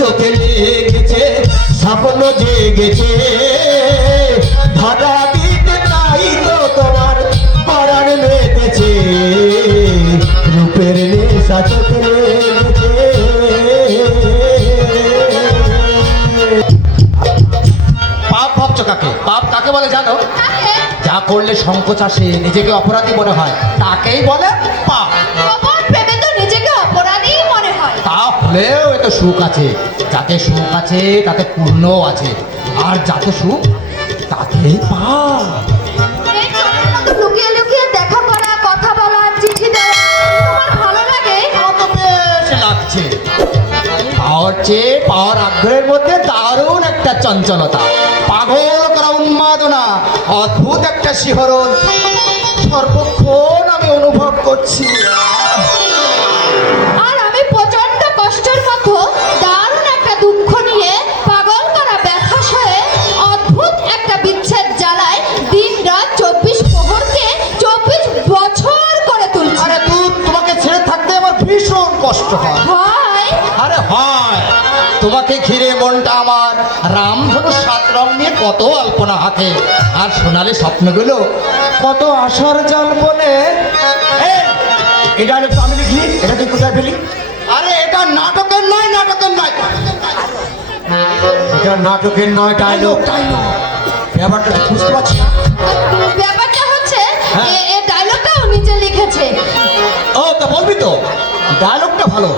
চোখে লেগেছে স্বপ্ন জেগেছে ধরা দিতে তাই তো তোমার পরাণ মেতেছে রূপের নেশা চোখে লেগেছে। পাপ ভাবছো কাকে? পাপ কাকে বলে জানো? যা করলে সংকোচ আসে, নিজেকে অপরাধী মনে হয়, তাকেই বলে পাপ। নিজেকে অপরাধী মনে হয়, তাহলেও এত সুখ আছে, যাতে সুখ আছে তাতে পূর্ণ আছে, আর যাতে সুখ তাতেই পাপ। লুকিয়ে লুকিয়ে দেখা করা, কথা বলা, চিঠি দেওয়া তোমার ভালো লাগে? কত বেশ লাগছে। পাওয়ার চেয়ে পাওয়ার আগ্রহের মধ্যে দারুণ একটা চঞ্চলতা, পাগল করা উন্মাদনা, অদ্ভুত একটা শিহরণ সর্বক্ষণ আমি অনুভব করছি। আর আমি প্রচন্ড কষ্টের মধ্যে দারুণ একটা দুঃখ নিয়ে পাগল করা ব্যথা সয়ে অদ্ভুত একটা বিচ্ছেদ জ্বালায় দিন রাত 24 প্রহরকে 24 বছর করে তুলছে। আরে তোমাকে ছেড়ে থাকতে আমার ভীষণ কষ্ট হয়। হয়? আরে হয়, তোমাকে ঘিরে মনটা আমার রামধনু 7 রং নিয়ে কত আলপনা হাতে, আর সোনালি স্বপ্নগুলো কত আশার জল বলে। এটা হলে তো আমি লিখি, এটা তুই কোথায় পেলি? আরে এটা নাটকের নয়, নাটকের নয়, এটা নাটকের নয়, ডায়লগ। ব্যাপারটা বুঝতে পারছি না। ব্যাপারটা হচ্ছে হ্যাঁ। এই ডায়লগটাও নিজে লিখেছে। ও তা বলবি তো, ডায়লগটা ভালো,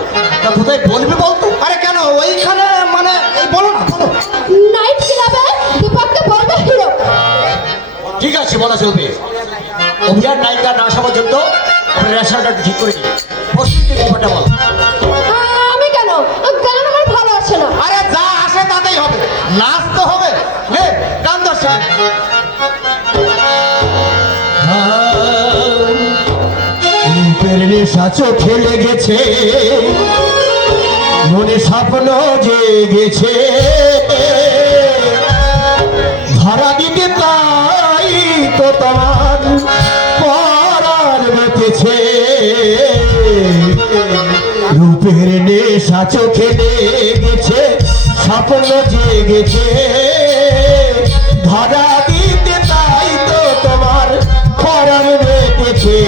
তা কোথায় বলবি বলতো? আরে কেন ওইখানে, মানে এই বলো না, বলো। নাইট ক্লাবে দীপককে বলবে হিরো। ঠিক আছে, বলা চলবে। অভিযান নায়িকা না আসা পর্যন্ত রেশনটা ঠিক করে দিই। ব্যাপারটা বল। আমি কেন কেন আমার ভালো আসে না? আরে যা আসে তাতেই হবে, নাচ তো হবে। নে গান ধরছে। রূপের নেশা চোখে লেগেছে, মনে স্বপ্ন জেগেছে, ধরা দিতে তাই তো তোমার পরাণ বেঁচেছে। রূপের নেশা চোখে লেগেছে, স্বপ্ন জেগেছে, ধরা দিতে তাই তো তোমার পরাণ বেঁচেছে।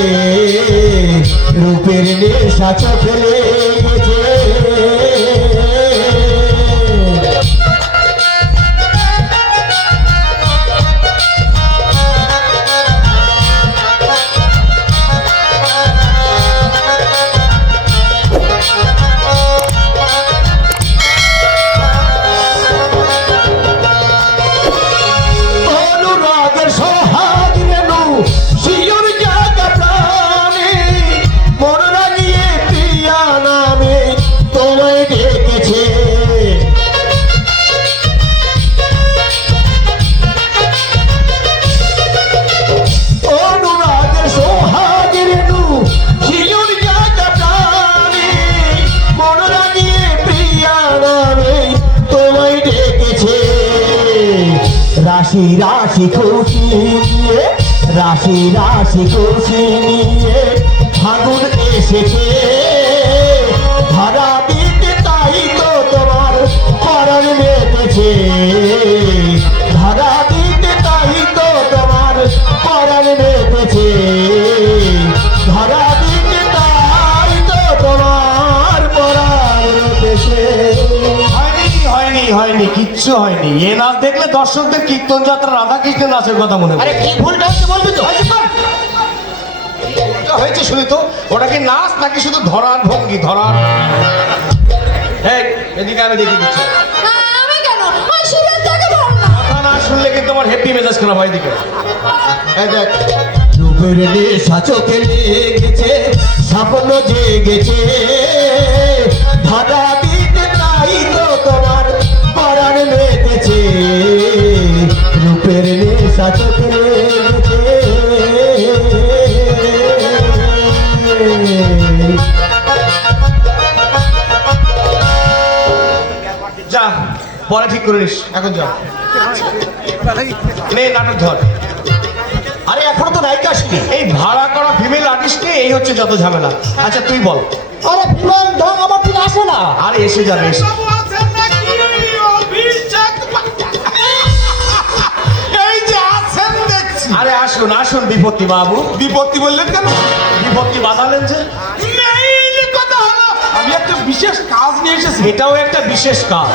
রূপের নেশা চোখে লেগেছে। অনুরাগের সোহাগ রেণু শিয়র জাগা প্রাণে, মন রাঙিয়ে প্রিয়া নামে তোমায় ডেকেছে। অনুরাগের সোহাগ রেণু শিয়র জাগা প্রাণে, মন রাঙিয়ে প্রিয়া নামে তোমায় ডেকেছে। রাশি রাশি খুশি নিয়ে, রাশি রাশি খুশি নিয়ে ফাগুন এসেছে, ধরা দিতে তাই তো তোমার পরাণ মেতেছে। ধরা দিতে তাই তো তোমার পরাণ মেতেছে, ধরা দিতে তাই তো তোমার পরাণ মেতেছে। হয়নি হয়নি কিচ্ছু হয়নি। এ নাচ দেখলে দর্শকদের কীর্তন যাত্রা রাধা কৃষ্ণের নাচের কথা মনে আরে পড়ে। কি ভুলটা হচ্ছে বলবি তো? ওটা হয়েছে শুনি তো, ওটা কি নাচ নাকি শুধু ধরার ভঙ্গি? ধরার এই এদিকে আমি দেখি দিচ্ছি। আমি কেন ওই সুরেশ তাকে বল না। কথা না শুনলে কিন্তু আমার হ্যাপি মেজাজ খারাপ হয়। এদিকে এই দেখ, রূপের নেশা চোখে লেগেছে, স্বপ্ন জেগেছে, ধরা দিতে তাই তো তোমার পরাণ মেতেছে। রূপের নেশা চোখে লেগেছে। যা পরে ঠিক করে নিস, এখন যা। নে নাটক ধর। আরে এখনো তো নায়িকা আসেনি। এই ভাড়া করা ফিমেল আর্টিস্টে এই হচ্ছে যত ঝামেলা। আচ্ছা তুই বল। আরে ফিমেল ঢং আমার দিকে আসে না। আরে এসে যাবে, এসে। আসুন বিপত্তি বাবু। বিপত্তি বললেন কেন? বিপত্তি বাঁধালেন যে? মেইন কথা হলো আমি একটা বিশেষ কাজ নিয়ে এসেছি। এটাও একটা বিশেষ কাজ।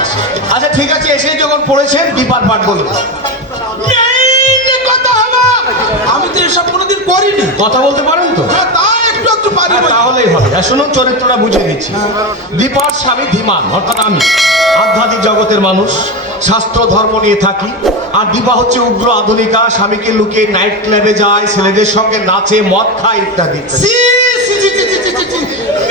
আচ্ছা ঠিক আছে, এসে যখন পড়েছেন দীপার পাঠ বলুন। মেইন কথা হলো আমি তো এসব কোনোদিন করিনি। কথা বলতে পারেন তো? হ্যাঁ, তা একটু একটু পারি। হ্যাঁ, তাহলেই হবে। শুনুন, চরিত্রটা বুঝে দিচ্ছি। দীপার স্বামী ধীমান, অর্থাৎ আমি আধ্যাত্মিক জগতের মানুষ, শাস্ত্র ধর্ম নিয়ে থাকি। আর দীপা হচ্ছে উগ্র আধুনিকা, স্বামীকে লুকিয়ে নাইট ক্লাবে যায়, ছেলেদের সঙ্গে নাচে, মদ খায় ইত্যাদি ইত্যাদি। সি, সি, সি, সি, সি, সি, সি।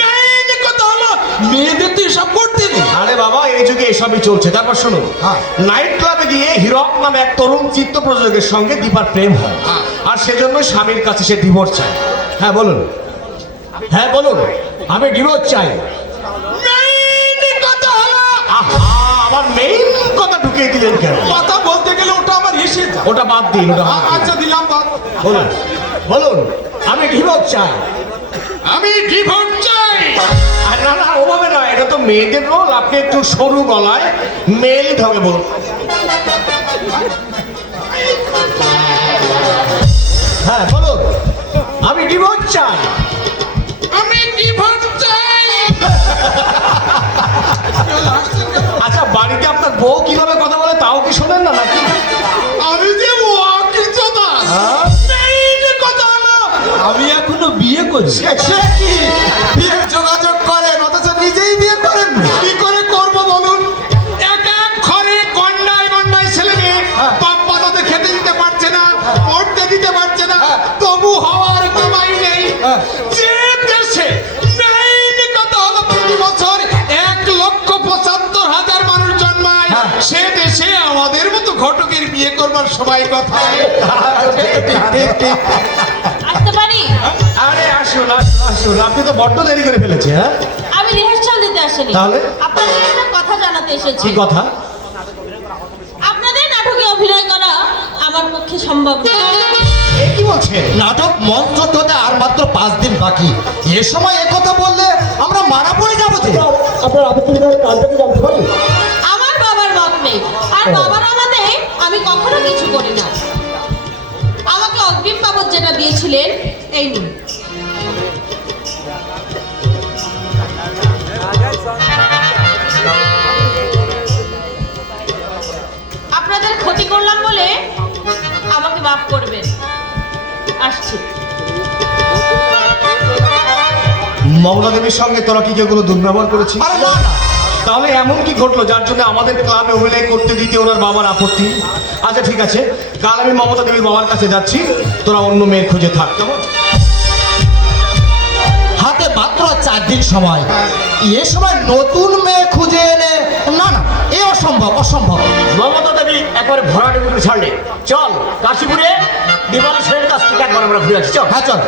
মেইন কথা হলো মেয়েদের তো এসব করতে নেই। আরে বাবা, এই যুগে এসবই চলছে। তারপর শুনুন, হ্যাঁ। নাইট ক্লাবে গিয়ে হিরক নামে এক তরুণ চিত্ত প্রযোজকের সঙ্গে দীপার প্রেম হয়। হ্যাঁ। আর সেজন্য স্বামীর কাছে সে ডিভোর্স চায়। হ্যাঁ বলুন, হ্যাঁ বলুন, আমি ডিভোর্স চাই। মেইন কথা হলো আহা, আমার মেইন কথা ঢুকিয়ে দিলেন কেন? কথা বলতে গেলে ওটা আমার এসে যায়। ওটা বাদ দিন, ওটা বাদ দিন। আচ্ছা, দিলাম বাদ। বলুন, বলুন, আমি ডিভোর্স চাই। আমি ডিভোর্স চাই। আর না না, ওভাবে নয়, এটা তো মেয়েদের রোল। আপনি একটু সরু গলায় মেল ঢগে বলুন। হ্যাঁ বলুন, আমি ডিভোর্স চাই। আমি ডিভোর্স চাই। আচ্ছা, বাড়িতে আপনার বউ কিভাবে কথা বলে তাও কি শোনেন না নাকি? আমি যে ওয়াকিলদার। হ্যাঁ? মেইন কথা হলো আমি এখনো বিয়ে করছি। সে কি বিয়ের যোগাযোগ করেন অথচ নিজেই বিয়ে করেন না? কি করে করব বলুন? এক এক ঘরে কন্যায় গন্যায় ছেলে মেয়ে, বাপ মা তাদের খেতে দিতে পারছে না, পড়তে দিতে পারছে না, তবু হওয়ার কামাই নেই। যে দেশে মেইন কথা হলো প্রতি বছর 1,75,000 মানুষ জন্মায়, সে দেশে আমাদের মতো ঘটকের বিয়ে করবার সময় কোথায়? ঠিক, ঠিক। আসতে পারি? আরে আসুন আসুন আসুন, আপনি তো বড্ড দেরি করে ফেলেছে। হ্যাঁ, আমি রিহার্সাল দিতে আসিনি। তাহলে? আপনাদের একটা কথা জানাতে এসেছি। কি কথা? আপনাদের নাটকে অভিনয় করা আমার পক্ষে সম্ভব নয়। এ কি বলছেন? নাটক মঞ্চ হতে আর মাত্র 5 দিন বাকি। এ সময় কথা বললে আমরা মারা পড়ে যাবো যে। আপনার আবেদনের কাজটা কি জানতে পারি? আমার বাবার মত নেই, আর বাবার আমাতে আমি কখনো কিছু করি না। আমাকে অগ্রিম বাবদ যেটা দিয়েছিলেন এই নিন। আপনাদের ক্ষতি করলাম বলে আমাকে মাফ করবেন। আসছি। মমতা দেবীর সঙ্গে তোরা কি যেগুলো দুর্ব্যবহার করেছিস? আরে না না, তাহলে এমন কি ঘটলো যার জন্য আমাদের ক্লাবে অভিনয় করতে দিতে ওনার বাবার আপত্তি? আচ্ছা ঠিক আছে, কাল আমি মমতা দেবীর বাবার কাছে যাচ্ছি, তোরা অন্য মেয়ে খুঁজে থাক, কেমন? হাতে মাত্র 4 দিন সময়। এ সময় নতুন মেয়ে খুঁজে এনে না না, এ অসম্ভব, অসম্ভব। মমতা দেবী একবারে ভরাডুবি ছাড়লে চল কাশীপুরে দিবালেশ্বরের কাছ থেকে একবার আমরা ঘুরে আসি। চল। হ্যাঁ চল।